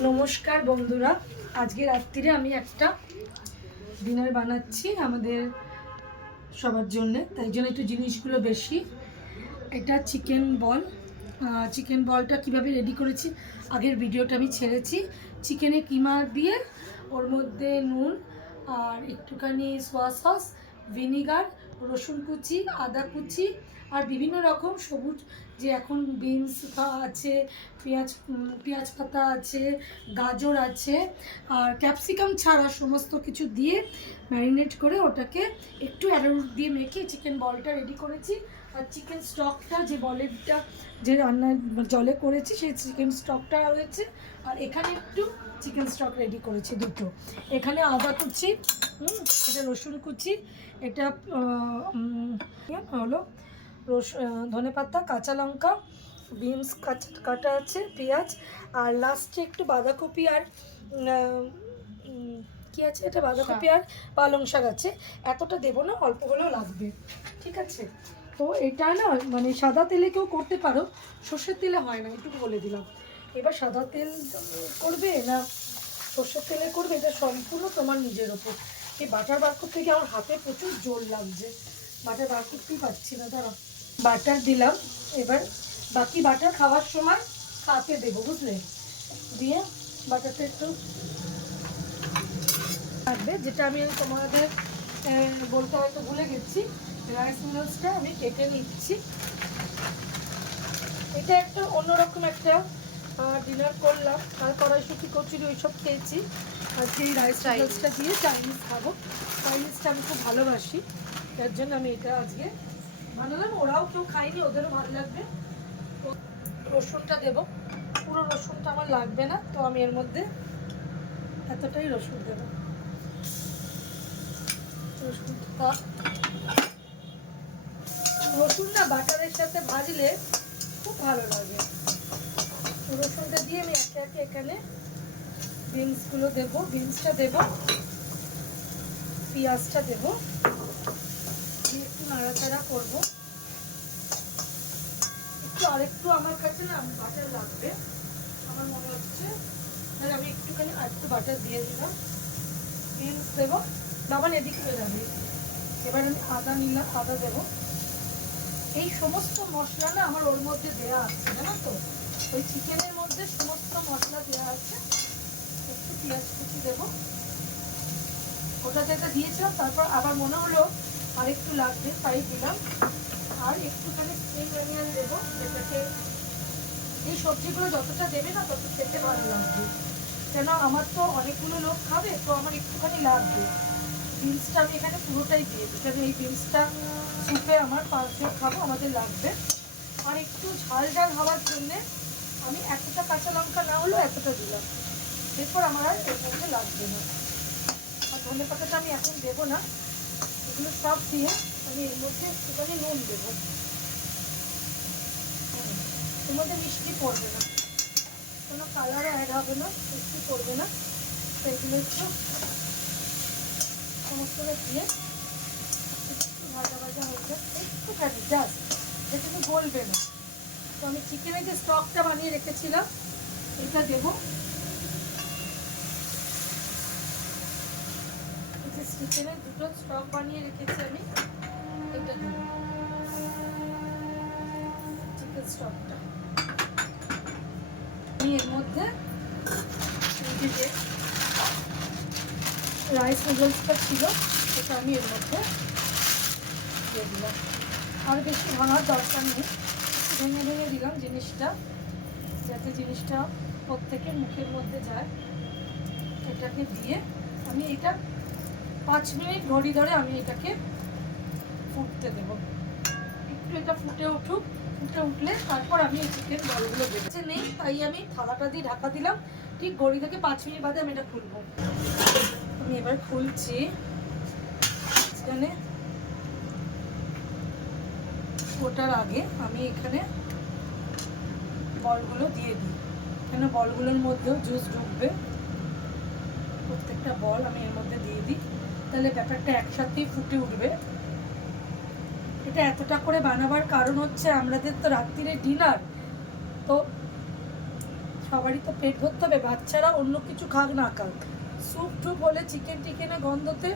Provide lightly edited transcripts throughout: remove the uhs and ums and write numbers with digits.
নমস্কার বন্ধুরা, আজকে রাত্রিরে আমি একটা ডিনার বানাচ্ছি আমাদের সবার জন্য, তাই জন্য একটু জিনিসগুলো বেশি। এটা চিকেন বলটা কিভাবে রেডি করেছি আগের ভিডিওটা আমি ছেড়েছি। চিকেনে কিমা দিয়ে ওর মধ্যে নুন আর একটুখানি সোয়া সস, ভিনিগার, রসুন কুচি, আদা কুচি আর বিভিন্ন রকম সবুজ যে এখন বিনস আছে, পেঁয়াজ পাতা আছে, গাজর আছে আর ক্যাপসিকাম ছাড়া সমস্ত কিছু দিয়ে ম্যারিনেট করে ওটাকে একটু অ্যারোরুট দিয়ে মেখে চিকেন বলটা রেডি করেছি। আর চিকেন স্টকটা যে বলেরটা যে রান্নার জলে করেছি সেই চিকেন স্টকটা রয়েছে। আর এখানে একটু চিকেন স্টক রেডি করেছি দুটো। এখানে আদা কুচি, এটা রসুন কুচি, এটা হলো ধনেপাতা, কাঁচা লঙ্কা, বিনস কাটা আছে, পেঁয়াজ আর লাস্টে একটু বাঁধাকপি আর কি আছে, এটা বাঁধাকপি আর পালং শাক আছে। এতটা দেবো না, অল্প হলেও লাগবে, ঠিক আছে? তো এটা না মানে সাদা তেলে কেউ করতে পারো, সর্ষের তেলে হয় না, একটু বলে দিলাম। এবার সাদা তেল করবে না সর্ষের তেলে করবে, এটা সম্পূর্ণ তোমার নিজের ওপর। এই বাটার বার করতে গিয়ে আমার হাতে প্রচুর জোর লাগছে, বাটার বার করতেই পারছি না। দাঁড়া, বাটার দিলাম। এবার বাকি বাটার খাওয়ার সময় হাতে দেবো, বুঝলে? দিয়ে বাটারটা একটু থাকবে। যেটা আমি তোমাদের বলতে হয়তো ভুলে গেছি, রাইস নুডলসটা আমি কেটে নিচ্ছি। এটা একটা অন্যরকম একটা ডিনার করলাম, আর কড়াইশুঁটি কচুরি ওইসব খেয়েছি। আজকে এই রাইস নুডলসটা দিয়ে চাইনিজ খাবো। চাইনিজটা আমি খুব ভালোবাসি, তার জন্য আমি এটা আজকে বানালাম। ওরাও কেউ খায়নি, ওদেরও ভালো লাগবে। তো রসুনটা দেবো, পুরো রসুনটা আমার লাগবে না, তো আমি এর মধ্যে এতটাই রসুন দেবো। রসুন না বাটারের সাথে ভাজলে খুব ভালো লাগে। রসুনটা দিয়ে আমি একে একে এখানে বিনসগুলো দেবো, বিনসটা দেবো, পেঁয়াজটা দেবো, দিয়ে একটু নাড়াচাড়া করবো। আরেকটু আমার কাছে না বাটার লাগবে আমার মনে হচ্ছে, তাহলে আমি একটুখানি আরেকটু বাটার দিয়ে দিলাম। বিনস দেবো, বাবা এদিকে হয়ে যাবে। এবার আমি আদা নিলাম, আদা দেবো। এই সমস্ত মশলা না আমার ওর মধ্যে দেওয়া আছে, জানো তো? ওই চিকেনের মধ্যে সমস্ত মশলা দেওয়া আছে। একটু পেঁয়াজ কুচি দেবো, ওটা যেটা দিয়েছিলাম, তারপর আবার মনে হলো আর একটু লাগবে, তাই দিলাম। আর একটুখানি স্প্রিং অনিয়ন দেবো, যেটাকে এই সবজিগুলো যতটা দেবে না তত খেতে ভালো লাগবে, কেন আমার তো অনেকগুলো লোক খাবে, তো আমার একটুখানি লাগবে। বিনসটা আমি এখানে পুরোটাই দিয়ে দিই, কারণ এই বিনসটা স্যুপে আমার 5 জন খাবো, আমাদের লাগবে। আর একটু ঝাল ঝাল হওয়ার জন্যে আমি এতটা কাঁচা লঙ্কা না হলেও এতটা দিলাম, এরপর আমার আর এর মধ্যে লাগবে না। আর ধনে পাতাটা আমি এখন দেবো না, এগুলো সব দিয়ে আমি এর মধ্যে একটুখানি নুন দেবো। এর মধ্যে মিষ্টি পড়বে না, কোনো কালারও অ্যাড হবে না, মিষ্টি পড়বে না। তো এগুলো একটু সমস্তটা দিয়ে একটু ভাজা ভাজা হয়ে যাক, একটুখানি জাস্ট, যেটুকু গলবে না। তো আমি চিকেনের যে স্টকটা বানিয়ে রেখেছিলাম এটা দেবো। এই যে চিকেনের দুটো স্টক বানিয়ে রেখেছি আমি, এটা দেবো, চিকেন স্টকটা। আমি এর মধ্যে যে রাইস নুডলসটা ছিল সেটা আমি এর মধ্যে দিয়ে দিলাম। আর বেশি ভাঙার দরকার নেই, ভেঙে ভেঙে দিলাম জিনিসটা, যাতে জিনিসটা প্রত্যেকের মুখের মধ্যে যায়। এটাকে দিয়ে আমি এটা 5 মিনিট ঘড়ি ধরে আমি এটাকে ফুটতে দেব। একটু এটা ফুটে উঠুক, ফুটে উঠলে তারপর আমি এই চিকেন বলগুলো বেঁচে নেই, তাই আমি থালাটা দিয়ে ঢাকা দিলাম। ঠিক ঘড়ি থেকে 5 মিনিট বাদে আমি এটা খুলবো। আমি এবার খুলছি। এখানে ওটার আগে আমি এখানে বলগুলো দিয়ে দিই, কেন বলগুলোর মধ্যেও জুস ঢুকবে। প্রত্যেকটা বল আমি এর মধ্যে দিয়ে দিই, তাহলে ব্যাপারটা একসাথেই ফুটে উঠবে। এটা এতটা করে বানাবার কারণ হচ্ছে আমাদের তো রাত্রিরে ডিনার, তো সবারই তো পেট ভরতে হবে, বাচ্চারা অন্য কিছু খাক না খাক, স্যুপ টুপ হলে চিকেন টিকেনে গন্ধতে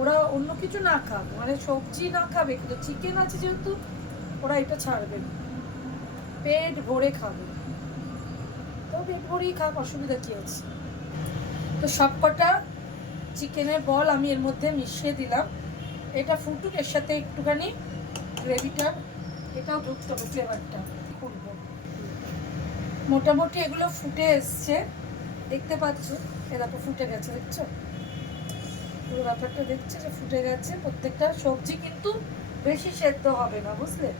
ওরা অন্য কিছু না খাক, মানে সবজি না খাবে, কিন্তু চিকেন আছে যেহেতু ওরা এটা ছাড়বে না, পেট ভরে খাবে। তো পেট ভরেই খাক, অসুবিধা কী আছে। তো সবকটা চিকেনের বল আমি এর মধ্যে মিশিয়ে দিলাম। এটা ফুটুক, এর সাথে একটুখানি গ্রেভিটা এটাও ঢুকতে হবে, ফ্লেভারটা খুলবো। মোটামুটি এগুলো ফুটে এসছে, দেখতে পাচ্ছ, এরকম ফুটে গেছে, দেখছো পুরো ব্যাপারটা, দেখছে যে ফুটে গেছে। প্রত্যেকটা সবজি কিন্তু বেশি সেদ্ধ হবে না, বুঝলে,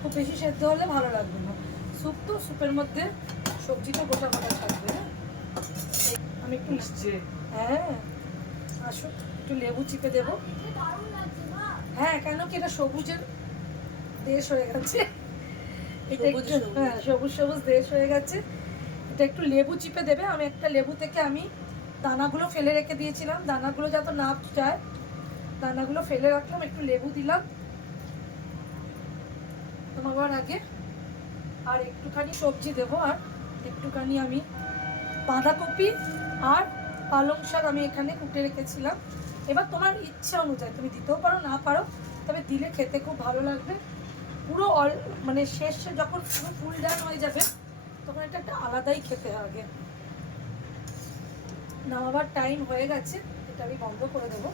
খুব বেশি সেদ্ধ হলে ভালো লাগবে না। স্যুপ তো, স্যুপের মধ্যে সবজি তো গোটা গোটা থাকবে। হ্যাঁ, আমি একটু হ্যাঁ আসুক, একটু লেবু চিপে দেবো। হ্যাঁ, কেন কি এটা সবুজের দেশ হয়ে গেছে, এটা একটু হ্যাঁ সবুজ সবুজ দেশ হয়ে গেছে। এটা একটু লেবু চিপে দেবে। আমি একটা লেবু থেকে আমি দানাগুলো ফেলে রেখে দিয়েছিলাম, দানাগুলো যাতে না যায়, দানাগুলো ফেলে রাখলাম, একটু লেবু দিলাম তোমার আগে। আর একটুখানি সবজি দেবো, আর একটুখানি আমি বাঁধাকপি আর পালং শাক আমি এখানে কুটে রেখেছিলাম। এবার তোমার ইচ্ছা অনুযায়ী তুমি দিতেও পারো, না পারো, তবে দিলে খেতে খুব ভালো লাগবে। পুরো মানে শেষে যখন পুরো ফুল ডান হয়ে যাবে তখন এটা একটা আলাদাই খেতে হবে। নামাবার টাইম হয়ে গেছে, এটা আমি বন্ধ করে দেবো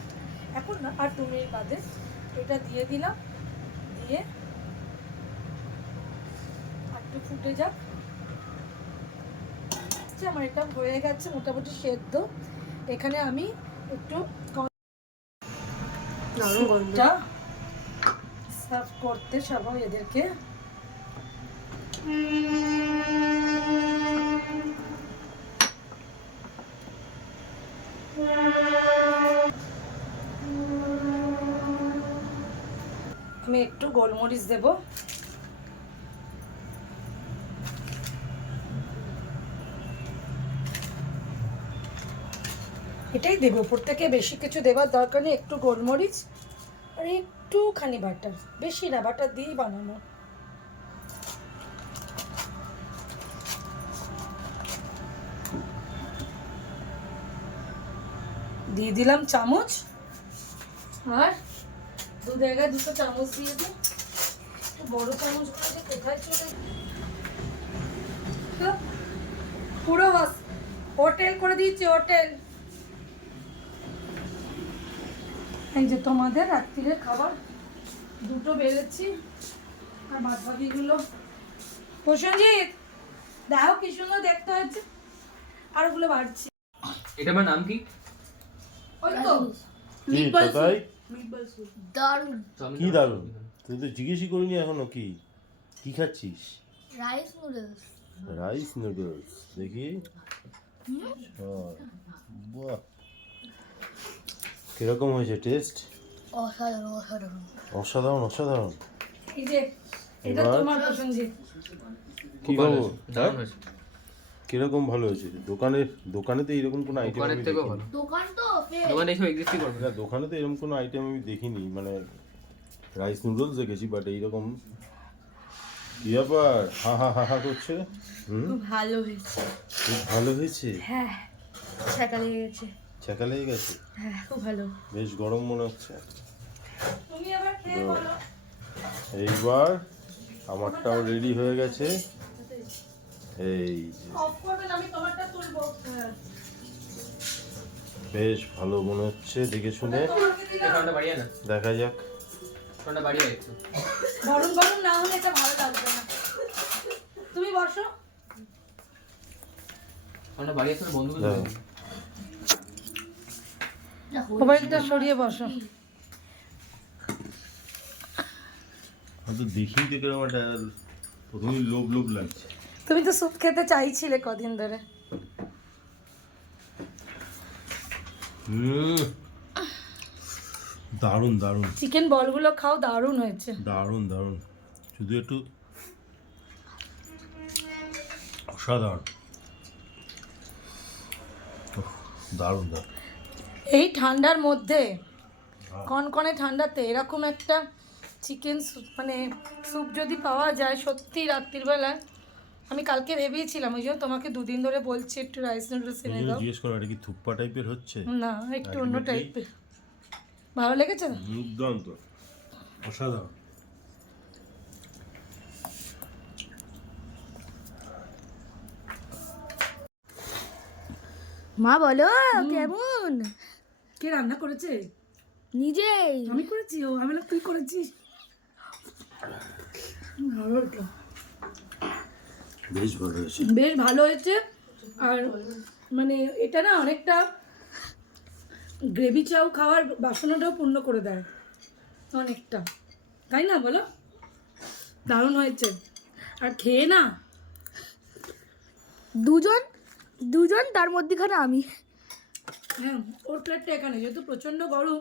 এখন না, আর 2 মিনিট বাদে এটা দিয়ে দিলাম, দিয়ে আর একটু ফুটে যাক। আমার এটা হয়ে গেছে মোটামুটি সেদ্ধ। এখানে আমি একটু সার্ভ করতে সবাই এদেরকে আমি একটু গোলমরিচ দেব। এটাই দেবো, উপর থেকে বেশি কিছু দেবার দরকার নেই, একটু গোলমরিচ আর একটুখানি বাটার, বেশি না, বাটার দিয়েই বানানো। দিয়ে দিলাম চামচ, আর 2 জায়গায় 2টো চামচ দিয়ে দিই। বড় চামচগুলো যে কোথায় চলে, পুরো হোটেল করে দিয়েছি, হোটেল। এই যে তোমাদের রাত্রিরের খাবার 2টো বেড়েছি, আর বাদ বাকিগুলো প্রসেনজিৎ দেখো কি সুন্দর দেখতে হচ্ছে, আর ওগুলো বাড়ছি। এটা আমার নাম কি? ওই তো দারুন। কি দারুন, তুই তো জিজ্ঞেসই করিনি এখনো কি কি খাচ্ছিস? Rice noodles. রাইস নুডলস, দেখি। বাহ, কিরকম হয়েছে টেস্ট? অসাধারণ অসাধারণ অসাধারণ অসাধারণ। এই যে এটা এবার? তোমার প্রসেনজিৎ। কি ভালো খবর? হয়েছে, দারুণ হয়েছে। কিরকম ভালো হয়েছে? দোকানে তো এরকম কোনো আইটেম দোকানের আমি থেকেও দেখিনি। ভালো। দোকান তো দোকানে এসে এক্সিস্টই করবে না, দোকানে তো এরকম কোনো আইটেম আমি দেখিনি, মানে রাইস নুডলস দেখেছি, বাট এইরকম কি ব্যাপার হা হা হা হা করছে? খুব ভালো হয়েছে। খুব ভালো হয়েছে। হ্যাঁ, ছাকা লেগে গেছে। ছ্যাঁকা লেগে গেছে? হ্যাঁ, খুব ভালো। বেশ গরম মনে হচ্ছে। তুমি আবার খেয়ে বলো। এইবার আমারটাও রেডি হয়ে গেছে। এই যে, অফ করবেন, আমি তোমারটা তুলবো। হ্যাঁ, বেশ ভালো মনে হচ্ছে দেখে শুনে। তোমাকে দিলাম। ঠান্ডা বাড়িয়ে না, দেখা যাক। ঠান্ডা বাড়িয়ে একটু। গরম গরম না হলে এটা ভালো লাগবে না। তুমি বসো। ঠান্ডা বাড়িয়ে তোর বন্ধুকে দাও। দিবি। মোবাইলটা সরিয়ে বসো। হয়তো দেখেই তো কিরকম একটা প্রথমেই লোভ লোভ লাগছে। তুমি তো স্যুপ খেতে চাইছিলে কদিন ধরে। দারুণ দারুণ চিকেন বলগুলো খাও, দারুণ হয়েছে। দারুণ দারুণ, শুধু একটু অসাধারণ। উফ, দারুণ দারুণ। এই ঠান্ডার মধ্যে, কনকনে ঠান্ডাতে এরকম একটা চিকেন মানে স্যুপ যদি পাওয়া যায়, সত্যি রাত্রির বেলায় আমি কালকে ভেবেছিলাম ওই জন্য তোমাকে দুদিন ধরে বলছি একটু রাইস নুডলস এনে দাও। জিজ্ঞেস করো এটা কি থুপ্পা টাইপের হচ্ছে? না একটু অন্য টাইপের। ভালো লেগেছে? দুর্দান্ত, অসাধারণ। মা বলো কেমন? কে রান্না করেছে? নিজেই। আমি করেছি। ও আমি বললাম তুই করেছিস। ভালো হতো। বেশ ভালো হয়েছে। বেশ ভালো হয়েছে। আর মানে এটা না অনেকটা গ্রেভি চাউ খাওয়ার বাসনাটাও পূর্ণ করে দেয় অনেকটা, তাই না বলো? দারুণ হয়েছে। আর খেয়ে না দুজন তার মধ্যেখানে আমি। হ্যাঁ ওর প্লেটটা এখানে, যেহেতু প্রচণ্ড গরম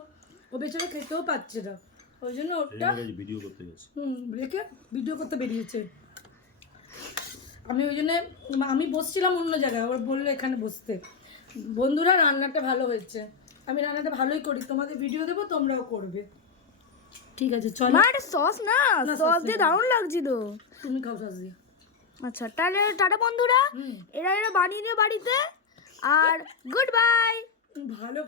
ও বেচারা খেতেও পাচ্ছে না, ওই জন্য ওরটা ভিডিও করতে গেছে। রেখে ভিডিও করতে বেরিয়েছে। আমি ওই জন্যে আমি বসছিলাম অন্য জায়গায়, আবার বললো এখানে বসতে। বন্ধুরা রান্নাটা ভালো হয়েছে, আমি রান্নাটা ভালোই করি, তোমাদের ভিডিও দেবো তোমরাও করবে। ঠিক আছে চলো। মা এটা সস না, না, সস sauce দিয়ে নেই। দারুণ লাগছিল। তুমি খাও সস দিয়ে। আচ্ছা তাহলে টাটা বন্ধুরা, এরা বানিয়ে নিও বাড়িতে, আর গুড বাই। ভালো